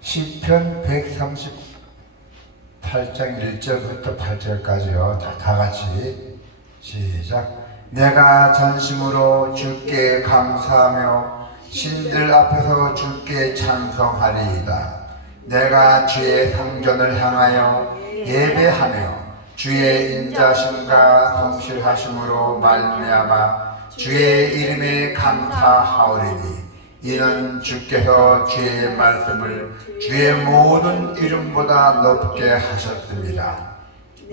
시편 138장 1절부터 8절까지요. 다 같이 시작. 내가 전심으로 주께 감사하며 신들 앞에서 주께 찬송하리이다. 내가 주의 성전을 향하여 예배하며 주의 인자심과 성실하심으로 말미암아 주의 이름에 감사하오리니 이는 주께서 주의 말씀을 주의 모든 이름보다 높게 하셨습니다.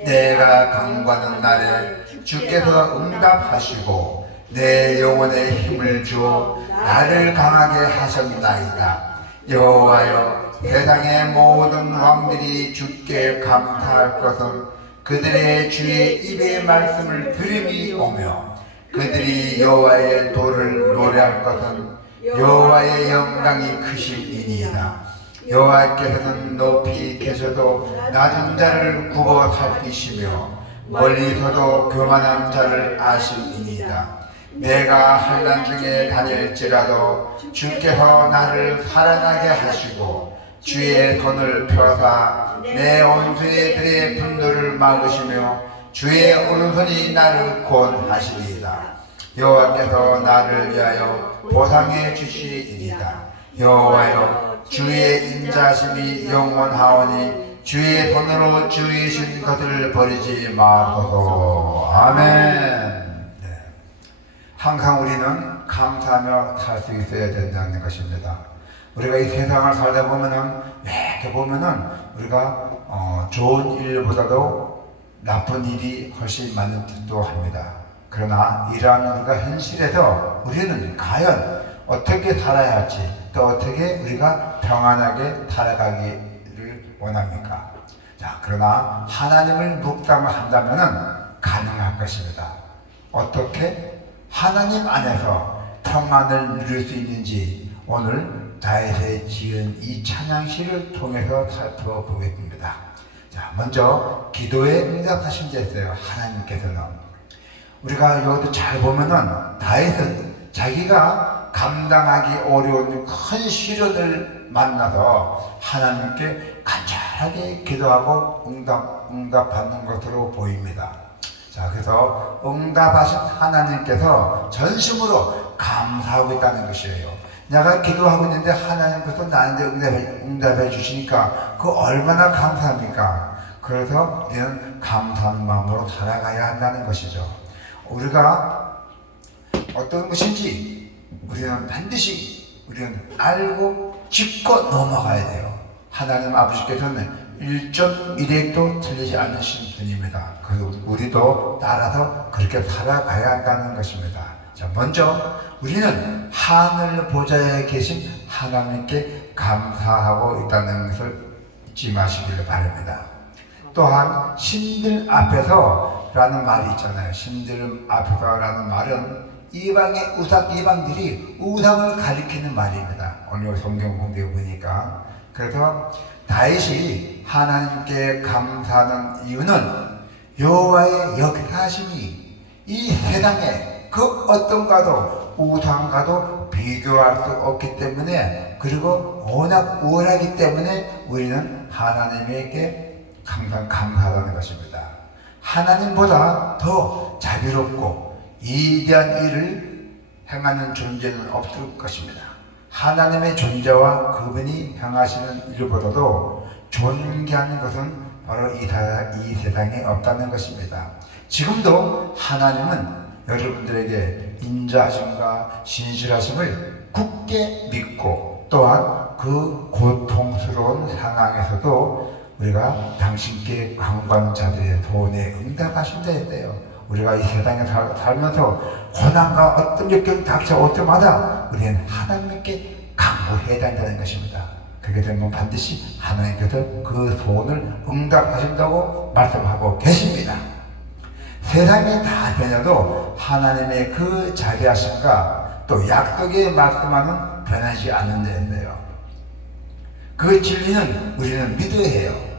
내가 강구하는 날에 주께서 응답하시고 내 영혼에 힘을 주어 나를 강하게 하셨나이다. 여호와여, 세상의 모든 왕들이 주께 감사할 것은 그들의 주의 입의 말씀을 들음이 오며 그들이 여호와의 도를 노래할 것은 여호와의 영광이 크심이니이다. 여호와께서는 높이 계셔도 낮은 자를 굽어 살피시며 멀리서도 교만한 자를 아심이니이다. 내가 환난 중에 다닐지라도 주께서 나를 살아나게 하시고 주의 손을 펴사 내 원수들의 분노를 막으시며 주의 오른손이 나를 구원하시리이다. 여호와께서 나를 위하여 보상해 주시리이다. 여호와여, 주의 인자심이 영원하오니 주의 손으로 주이신 것을 버리지 마소서. 아멘. 네. 항상 우리는 감사하며 살 수 있어야 된다는 것입니다. 우리가 이 세상을 살다 보면은 이렇게 보면은 우리가 좋은 일보다도 나쁜 일이 훨씬 많은 듯도 합니다. 그러나 이러한 우리가 현실에서 우리는 과연 어떻게 살아야 할지, 또 어떻게 우리가 평안하게 살아가기를 원합니까? 자, 그러나 하나님을 묵상한다면은 가능할 것입니다. 어떻게 하나님 안에서 평안을 누릴 수 있는지 오늘 다윗이 지은 이 찬양시를 통해서 살펴보겠습니다. 자, 먼저 기도에 응답하신 데 있어요. 하나님께서는 우리가 여기도 잘 보면은 다윗은 자기가 감당하기 어려운 큰 시련을 만나서 하나님께 간절하게 기도하고 응답받는 것으로 보입니다. 자, 그래서 응답하신 하나님께서 전심으로 감사하고 있다는 것이에요. 내가 기도하고 있는데 하나님께서 나한테 응답해 주시니까 그 얼마나 감사합니까? 그래서 우리는 감사한 마음으로 살아가야 한다는 것이죠. 우리가 어떤 것인지 우리는 반드시 알고 짚고 넘어가야 돼요. 하나님 아버지께서는 1.1핵도 틀리지 않으신 분입니다. 그래서 우리도 따라서 그렇게 살아가야 한다는 것입니다. 자, 먼저 우리는 하늘 보좌에 계신 하나님께 감사하고 있다는 것을 잊지 마시기를 바랍니다. 또한 신들 앞에서 라는 말이 있잖아요. 신들 앞에서 라는 말은 이방들이 우상을 가리키는 말입니다. 오늘 성경 공부해 보니까. 그래서 다윗이 하나님께 감사하는 이유는 여호와의 역사심이 이 세상에 그 어떤가도 우상과도 비교할 수 없기 때문에, 그리고 워낙 우월하기 때문에 우리는 하나님에게 항상 감사하는 것입니다. 하나님보다 더 자비롭고 위대한 일을 행하는 존재는 없을 것입니다. 하나님의 존재와 그분이 행하시는 일보다도 존귀한 것은 바로 이 세상에 없다는 것입니다. 지금도 하나님은 여러분들에게 인자하심과 신실하심을 굳게 믿고, 또한 그 고통스러운 상황에서도 우리가 당신께 간구하는 자들의 소원에 응답하신다 했어요. 우리가 이 세상에 살면서 고난과 어떤 역경이 닥쳐올 때마다 우리는 하나님께 간구해야 된다는 것입니다. 그렇게 되면 반드시 하나님께서 그 소원을 응답하신다고 말씀하고 계십니다. 세상이 다 변해도 하나님의 그 자비하심과 또 약속의 말씀만은 변하지 않는 데인데요. 그 진리는 우리는 믿어야 해요.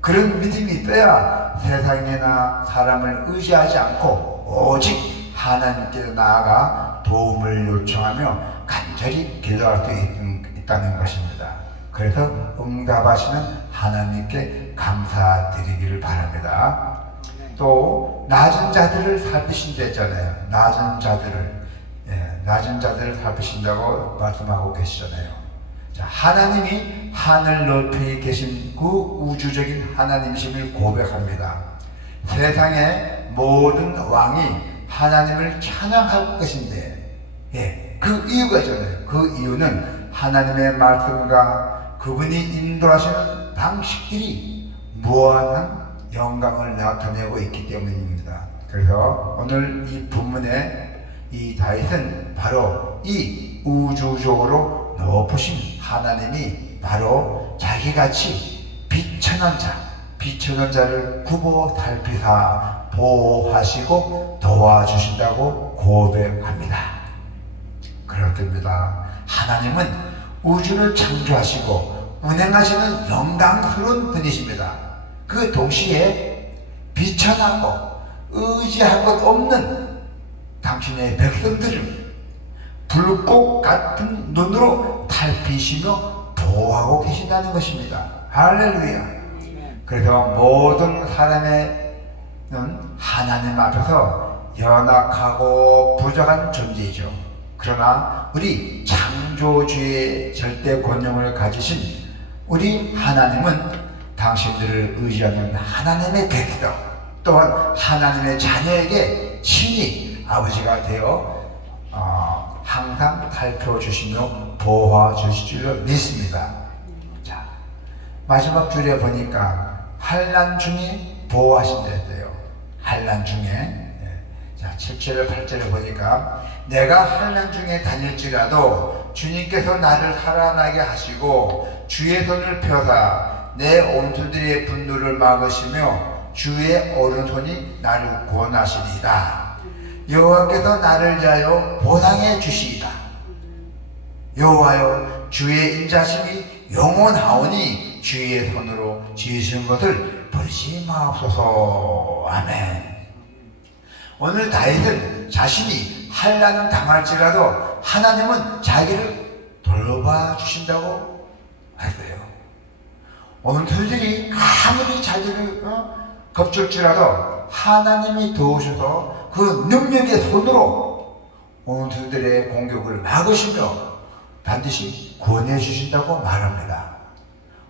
그런 믿음이 있어야 세상이나 사람을 의지하지 않고 오직 하나님께 나아가 도움을 요청하며 간절히 기도할 수 있다는 것입니다. 그래서 응답하시는 하나님께 감사드리기를 바랍니다. 또 낮은 자들을 살피신다잖아요. 낮은 자들을 살피신다고 말씀하고 계시잖아요. 자, 하나님이 하늘 높이 계신 그 우주적인 하나님이심을 고백합니다. 세상의 모든 왕이 하나님을 찬양할 것인데, 그 이유가 있잖아요. 그 이유는 하나님의 말씀과 그분이 인도하시는 방식들이 무한한 영광을 나타내고 있기 때문입니다. 그래서 오늘 이 본문에 이 다윗은 바로 이 우주적으로 높으신 하나님이 바로 자기같이 비천한 자를 구보 살피사 보호하시고 도와주신다고 고백합니다. 그렇답니다. 하나님은 우주를 창조하시고 운행하시는 영광스러운 분이십니다. 그 동시에 비천하고 의지할 것 없는 당신의 백성들을 불꽃 같은 눈으로 살피시며 보호하고 계신다는 것입니다. 할렐루야. 그래서 모든 사람은 하나님 앞에서 연약하고 부족한 존재이죠. 그러나 우리 창조주의 절대 권능을 가지신 우리 하나님은 당신들을 의지하는 하나님의 백성, 또한 하나님의 자녀에게 친히 아버지가 되어 항상 살펴주시며 보호해주실 줄로 믿습니다. 자, 마지막 줄에 보니까 환난 중에 보호하신다 했어요. 환난 중에. 자, 7절 8절에 보니까 내가 환난 중에 다닐지라도 주님께서 나를 살아나게 하시고 주의 손을 펴사 내 온수들의 분노를 막으시며 주의 오른손이 나를 구원하시리이다. 여호와께서 나를 위하여 보상해 주시이다. 여호와여 주의 인자심이 영원하오니 주의 손으로 지으신 것을 버리지 마옵소서. 아멘. 오늘 다윗은 자신이 환난을 당할지라도 하나님은 자기를 돌봐 주신다고 했어요. 원수들이 아무리 자기를 겁줄지라도 하나님이 도우셔서 그 능력의 손으로 원수들의 공격을 막으시며 반드시 구원해 주신다고 말합니다.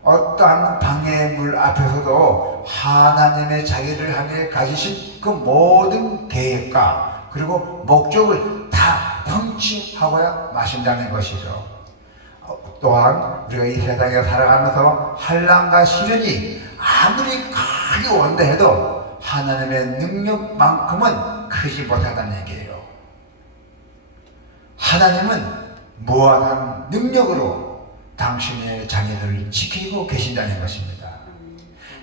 어떠한 방해물 앞에서도 하나님의 자기를 향해 가지신 그 모든 계획과 그리고 목적을 다 성취하고야 마신다는 것이죠. 또한 우리가 이 세상에 살아가면서 환난과 시련이 아무리 크게 온다 해도 하나님의 능력만큼은 크지 못하다는 얘기예요. 하나님은 무한한 능력으로 당신의 자녀들을 지키고 계신다는 것입니다.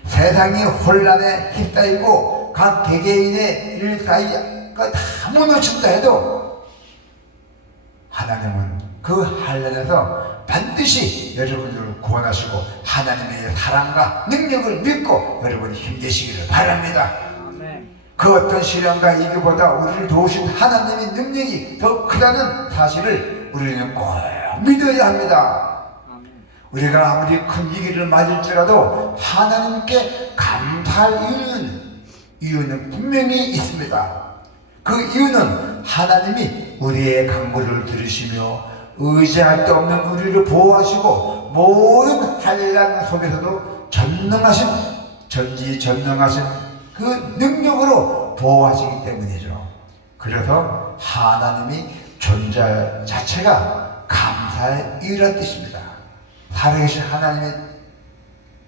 세상이 혼란에 휩싸이고 각 개개인의 일 사이가 다 무너진다 해도 하나님은 그 환란에서 반드시 여러분들을 구원하시고 하나님의 사랑과 능력을 믿고 여러분이 힘내시기를 바랍니다. 그 어떤 시련과 이기보다 우리를 도우신 하나님의 능력이 더 크다는 사실을 우리는 꼭 믿어야 합니다. 우리가 아무리 큰 위기를 맞을지라도 하나님께 감사할 이유는 분명히 있습니다. 그 이유는 하나님이 우리의 간구를 들으시며 의지할 데 없는 우리를 보호하시고 모든 환난 속에서도 전지전능하신 그 능력으로 보호하시기 때문이죠. 그래서 하나님이 존재 자체가 감사의 이유란 뜻입니다. 살아계신 하나님의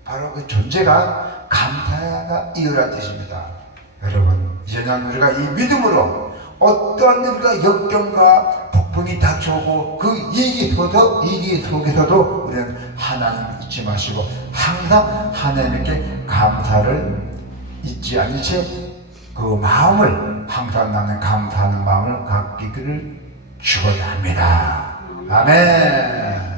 바로 그 존재가 감사가 이유란 뜻입니다. 여러분, 이제는 우리가 이 믿음으로 어떠한 일과 역경과 폭풍이 닥쳐오고 그 위기 속에서도 우리는 하나님 잊지 마시고 항상 하나님께 감사를 잊지 않은 채 그 마음을 항상 나는 감사하는 마음을 갖기를 축원합니다. 아멘.